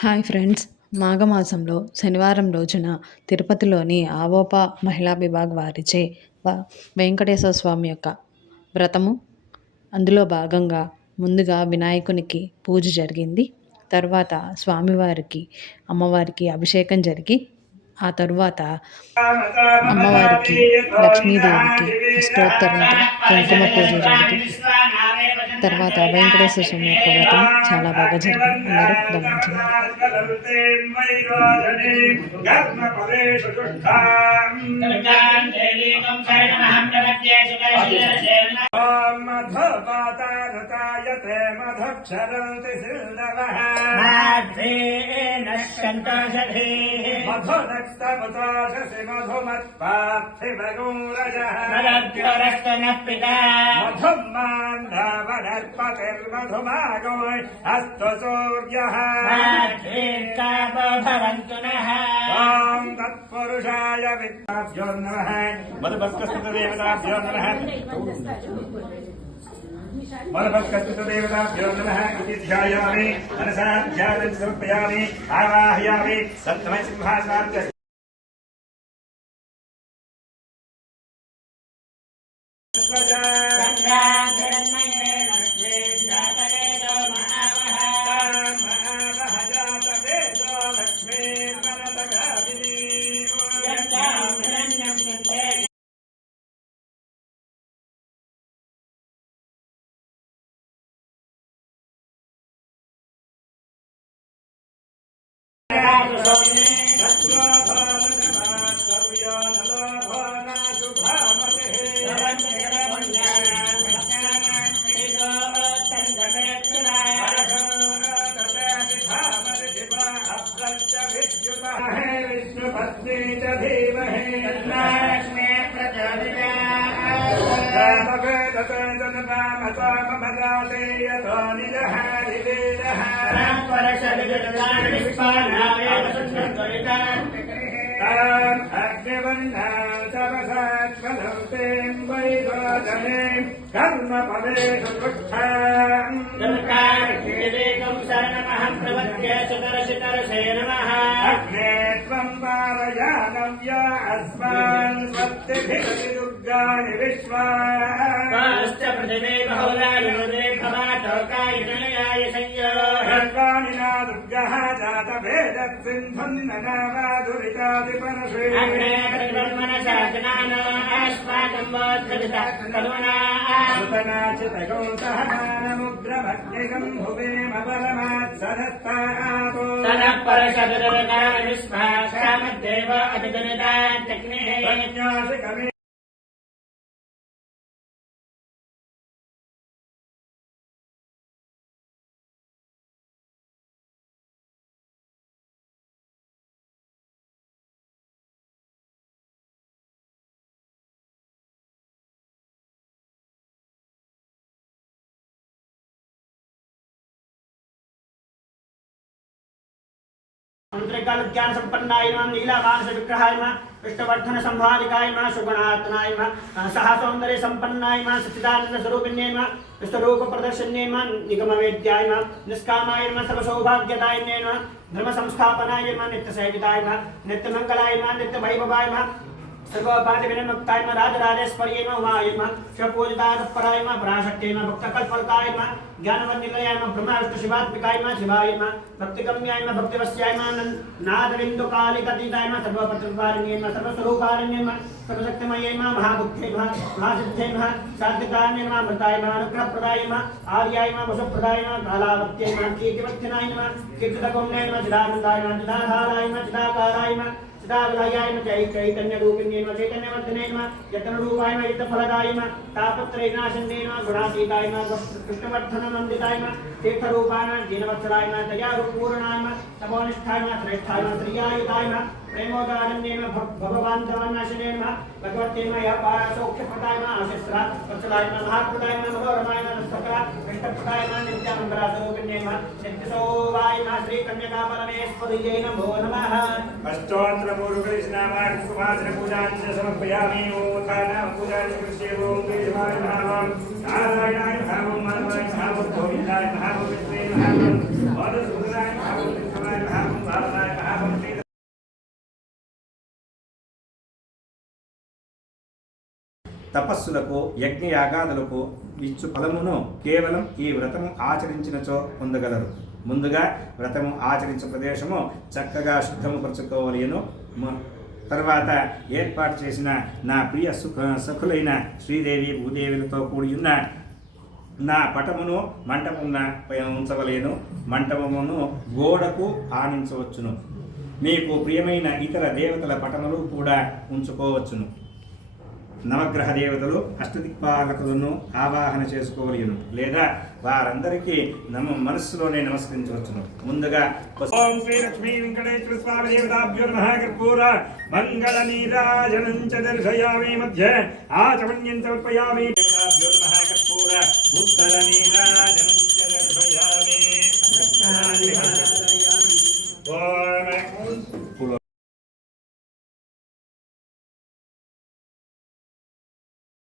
Hi friends. మాఘమాసంలో శనివారం రోజున తిరుపతిలోని ఆవోప మహిళా విభాగ్ వారిచే వెంకటేశ్వర స్వామి యొక్క వ్రతము. అందులో భాగంగా ముందుగా వినాయకునికి పూజ జరిగింది. తర్వాత స్వామివారికి అమ్మవారికి అభిషేకం జరిగి ఆ తరువాత అమ్మవారికి లక్ష్మీదేవికి అష్టోత్తరంతో కుంకుమ పూజ జరిగింది. తర్వాత వెంకటేశ్వర స్వామి యొక్క వ్రతం చాలా బాగా జరిగింది. అందరూ గమనించండి. మధుపాతానతాయతే మధుక్షరంతి సిల్దవః మధునక్తముతాశసి మధుమత్పార్థివగౌరజः మధుం మాంధవనర్పతిర్మధుమాగోయ్ అస్తు సూర్యः ॐ तत्पुरुषाय विद्याभ्यो नमः। मधुभक्तस्तुतदेवताभ्यो नमः। मधुभक्तस्तुतदेवताभ्यो नमः इति ध्यायामि। मनसा ध्यानं समर्पयामि। आवाहयामि। सत्तमय सिंहासनात् विष्णुपत्नी कर्म पदेषु पृष्ठाम् अग्ने त्वम् पारयानव्या अस्मान् स्वस्तिभिरति दुर्गाणि विश्वाश्च पृथिवे बहुलानि रुद्रे भवातोकाय तनयाय संयोगानि न दुर्गः जातभेदसिन्धुन्ननावादुरितादिपरशे अग्रे प्रतिवर्मनसा जनानाश्वादम्बोद्गताकरुणाश्रुतनाचितगौतहमानमुग्रभक्तिगम् भुवेमबलमात्सदत्तातो तनः परशदुरनाविश्वासामद्देव अभिगणितान्तग्निः अंतरिकालुज्ञान संपन्नाय नमः नीला मांस विग्रहाय सहा सौंदर्य संपन्नाय नमः सच्चिदानंद स्वरूपिण्ये विश्वरूप निगम वेद्याय नमः निष्कामाय नमः सर्व सौभाग्यदाय धर्म संस्थापनाय नमः नित्य सेविताय नित्य मंगलाय नित्य वैभवाय सर्वपादिभिरम भक्तायम राजराजेश्वर्येम वायम स्वपूजितारपरायम पराशक्तिम भक्तकल्पलकायम ज्ञानवन्निलयम ब्रह्माविष्णुशिवात्मिकायम शिवायम भक्तिगम्यायम भक्तिवस्यायम नादबिन्दुकालिकतीतायम सर्वपत्रकारिण्येम सर्वस्वरूपारिण्येम सर्वशक्तिमयेम महाबुद्ध्येम महासिद्धेम सात्विकायम मृतायम अनुग्रहप्रदायम आर्यायम वसुप्रदायम कालावत्येम कीर्तिवत्थिनायम कीर्तितकुण्डेम चिदानन्दायम चिदाधारायम चिदाकारायम सिद्धागलायाय न चै चैतन्य रूपिण्ये न चैतन्य वर्धने न यतन रूपाय न यत फलदाय न तापत्रय नाशने न गुणासीताय न कृष्णवर्धन नंदिताय न तीर्थ रूपाय प्रेमोदानन्देन भगवान्तवन्नाशने नमः भगवते मय पायासौख्यप्रदाय आशिस्रा प्रचलाय महाप्रदाय नमः रमायण नस्तकरा कृष्णप्रदाय नित्यानन्दरासौकन्ये नमः नित्यसौवाय नमः श्रीकन्यकापरमेश्वरियै नमो नमः। अष्टोत्तरपूर्वकृष्णामार्गुमात्रपूजाञ्च समर्पयामि। ओतानां पूजाञ्च कृष्ये ॐ केशवाय नमः। नारायणाय नमः मनवाय नमः गोविन्दाय नमः गोवित्रे नमः। తపస్సులకు యజ్ఞయాగాదులకు ఇచ్చు ఫలమును కేవలం ఈ వ్రతము ఆచరించినచో పొందగలరు. ముందుగా వ్రతము ఆచరించే ప్రదేశము చక్కగా శుద్ధముపరుచుకోవలేను తర్వాత ఏర్పాటు చేసిన నా ప్రియ సుఖ సఖులైన శ్రీదేవి భూదేవులతో కూడి ఉన్న నా పటమును మంటపమున ఉంచవలేను. మంటపమును గోడకు ఆనించవచ్చును. మీకు ప్రియమైన ఇతర దేవతల పటములు కూడా ఉంచుకోవచ్చును. నవగ్రహ దేవతలు అష్టదిక్పాలకులను ఆవాహన చేసుకోవలేను లేదా వారందరికీ నమ మనస్సులోనే నమస్కరించవచ్చును. ముందుగా ఓం శ్రీ లక్ష్మీ వెంకటేశ్వర స్వామి దేవతాభ్యో నమః కర్పూర మంగళ నీరాజనం చ దర్శయామి మధ్య ఆచమన్యం సమర్పయామి. దేవతాభ్యో నమః కర్పూర ఉత్తర నీరాజనం